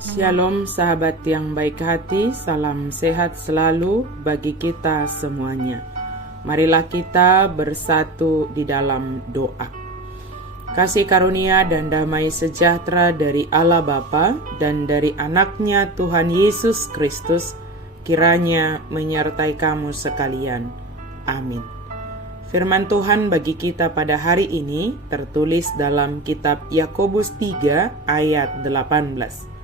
Shalom sahabat yang baik hati, salam sehat selalu bagi kita semuanya. Marilah kita bersatu di dalam doa. Kasih karunia dan damai sejahtera dari Allah Bapa dan dari anaknya Tuhan Yesus Kristus kiranya menyertai kamu sekalian. Amin. Firman Tuhan bagi kita pada hari ini tertulis dalam kitab Yakobus 3 ayat 18.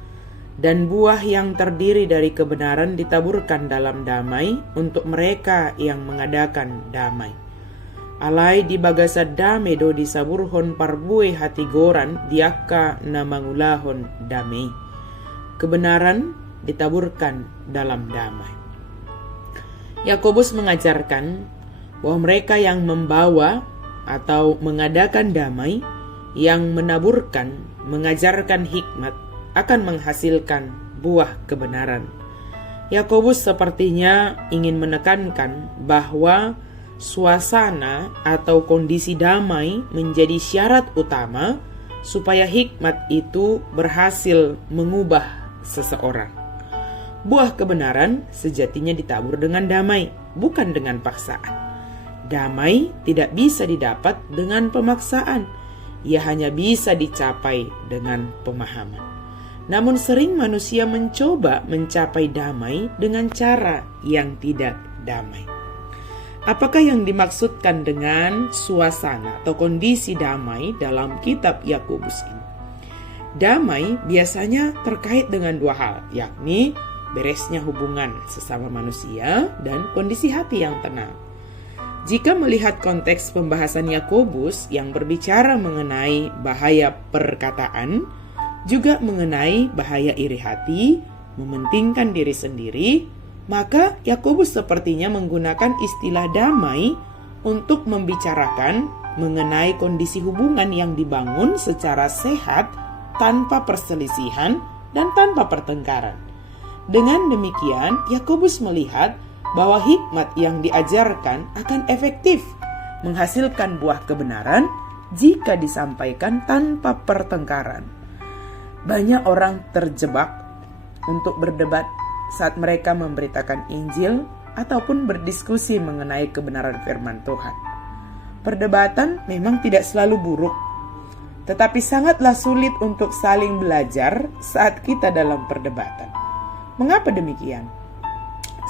Dan buah yang terdiri dari kebenaran ditaburkan dalam damai untuk mereka yang mengadakan damai. Alai di bagasa dame do disaburhon parbue hati goran diaka namangulahon damai. Kebenaran ditaburkan dalam damai. Yakobus mengajarkan bahwa mereka yang membawa atau mengadakan damai, yang menaburkan, mengajarkan hikmat, akan menghasilkan buah kebenaran. Yakobus sepertinya ingin menekankan bahwa suasana atau kondisi damai menjadi syarat utama supaya hikmat itu berhasil mengubah seseorang. Buah kebenaran sejatinya ditabur dengan damai, bukan dengan paksaan. Damai tidak bisa didapat dengan pemaksaan. Ia hanya bisa dicapai dengan pemahaman. Namun sering manusia mencoba mencapai damai dengan cara yang tidak damai. Apakah yang dimaksudkan dengan suasana atau kondisi damai dalam kitab Yakobus ini? Damai biasanya terkait dengan dua hal, yakni beresnya hubungan sesama manusia dan kondisi hati yang tenang. Jika melihat konteks pembahasan Yakobus yang berbicara mengenai bahaya perkataan, juga mengenai bahaya iri hati, mementingkan diri sendiri, maka Yakobus sepertinya menggunakan istilah damai untuk membicarakan mengenai kondisi hubungan yang dibangun secara sehat, tanpa perselisihan dan tanpa pertengkaran. Dengan demikian, Yakobus melihat bahwa hikmat yang diajarkan akan efektif menghasilkan buah kebenaran jika disampaikan tanpa pertengkaran. Banyak orang terjebak untuk berdebat saat mereka memberitakan Injil ataupun berdiskusi mengenai kebenaran firman Tuhan. Perdebatan memang tidak selalu buruk, tetapi sangatlah sulit untuk saling belajar saat kita dalam perdebatan. Mengapa demikian?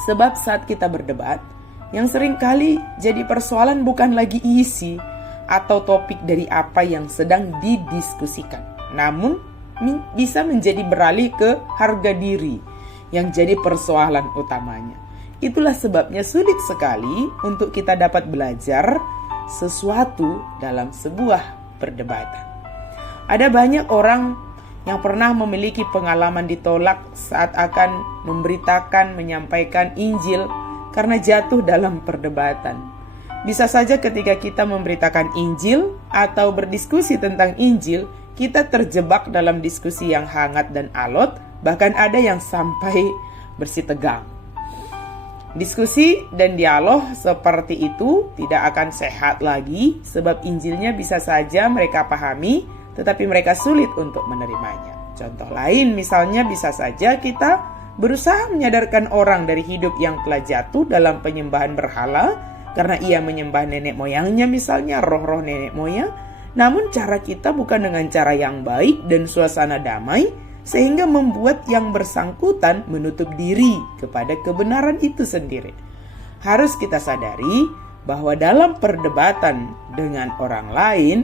Sebab saat kita berdebat, yang seringkali jadi persoalan bukan lagi isi atau topik dari apa yang sedang didiskusikan, namun bisa menjadi beralih ke harga diri yang jadi persoalan utamanya. Itulah sebabnya sulit sekali untuk kita dapat belajar sesuatu dalam sebuah perdebatan. Ada banyak orang yang pernah memiliki pengalaman ditolak saat akan memberitakan, menyampaikan Injil karena jatuh dalam perdebatan. Bisa saja ketika kita memberitakan Injil atau berdiskusi tentang Injil, kita terjebak dalam diskusi yang hangat dan alot, bahkan ada yang sampai bersih tegang. Diskusi dan dialog seperti itu tidak akan sehat lagi, sebab Injilnya bisa saja mereka pahami, tetapi mereka sulit untuk menerimanya. Contoh lain misalnya bisa saja kita berusaha menyadarkan orang dari hidup yang telah jatuh dalam penyembahan berhala, karena ia menyembah nenek moyangnya misalnya, roh-roh nenek moyang. Namun cara kita bukan dengan cara yang baik dan suasana damai, sehingga membuat yang bersangkutan menutup diri kepada kebenaran itu sendiri. Harus kita sadari bahwa dalam perdebatan dengan orang lain,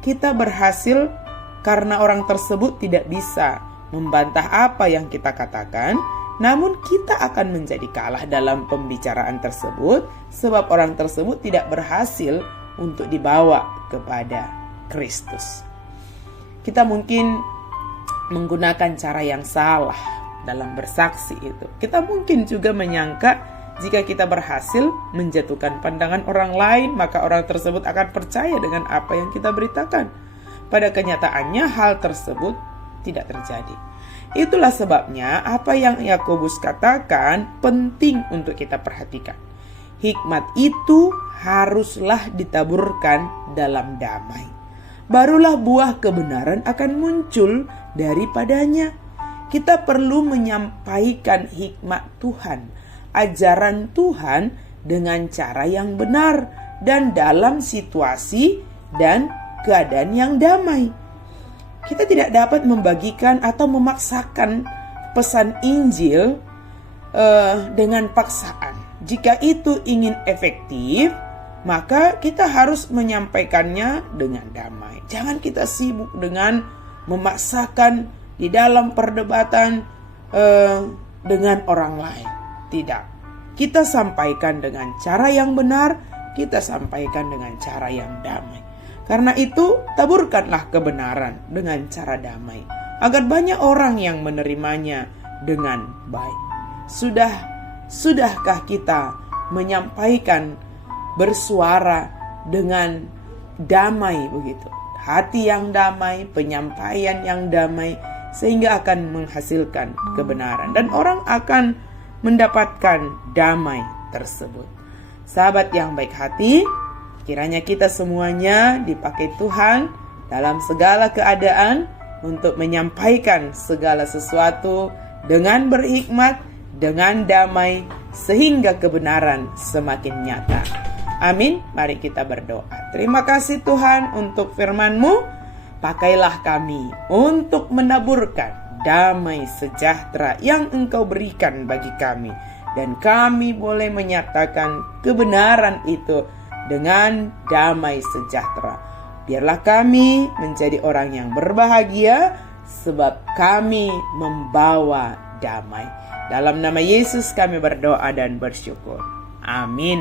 kita berhasil karena orang tersebut tidak bisa membantah apa yang kita katakan, namun kita akan menjadi kalah dalam pembicaraan tersebut, sebab orang tersebut tidak berhasil untuk dibawa kepada Kristus. Kita mungkin menggunakan cara yang salah dalam bersaksi itu. Kita mungkin juga menyangka jika kita berhasil menjatuhkan pandangan orang lain, maka orang tersebut akan percaya dengan apa yang kita beritakan. Pada kenyataannya hal tersebut tidak terjadi. Itulah sebabnya apa yang Yakobus katakan penting untuk kita perhatikan. Hikmat itu haruslah ditaburkan dalam damai. Barulah buah kebenaran akan muncul daripadanya. kita perlu menyampaikan hikmat Tuhan, ajaran Tuhan dengan cara yang benar dan dalam situasi dan keadaan yang damai. Kita tidak dapat membagikan atau memaksakan pesan Injil dengan paksaan. Jika itu ingin efektif, maka kita harus menyampaikannya dengan damai. Jangan kita sibuk dengan memaksakan di dalam perdebatan dengan orang lain. Tidak. Kita sampaikan dengan cara yang benar, kita sampaikan dengan cara yang damai. Karena itu, taburkanlah kebenaran dengan cara damai, agar banyak orang yang menerimanya dengan baik. Sudahkah kita menyampaikan, bersuara dengan damai begitu? Hati yang damai, penyampaian yang damai, sehingga akan menghasilkan kebenaran. Dan orang akan mendapatkan damai tersebut. Sahabat yang baik hati, kiranya kita semuanya dipakai Tuhan dalam segala keadaan untuk menyampaikan segala sesuatu dengan berhikmat, dengan damai, sehingga kebenaran semakin nyata. Amin. Mari kita berdoa. Terima kasih Tuhan untuk firman-Mu. Pakailah kami untuk menaburkan damai sejahtera yang Engkau berikan bagi kami. Dan kami boleh menyatakan kebenaran itu dengan damai sejahtera. Biarlah kami menjadi orang yang berbahagia, sebab kami membawa damai. Dalam nama Yesus kami berdoa dan bersyukur. Amin.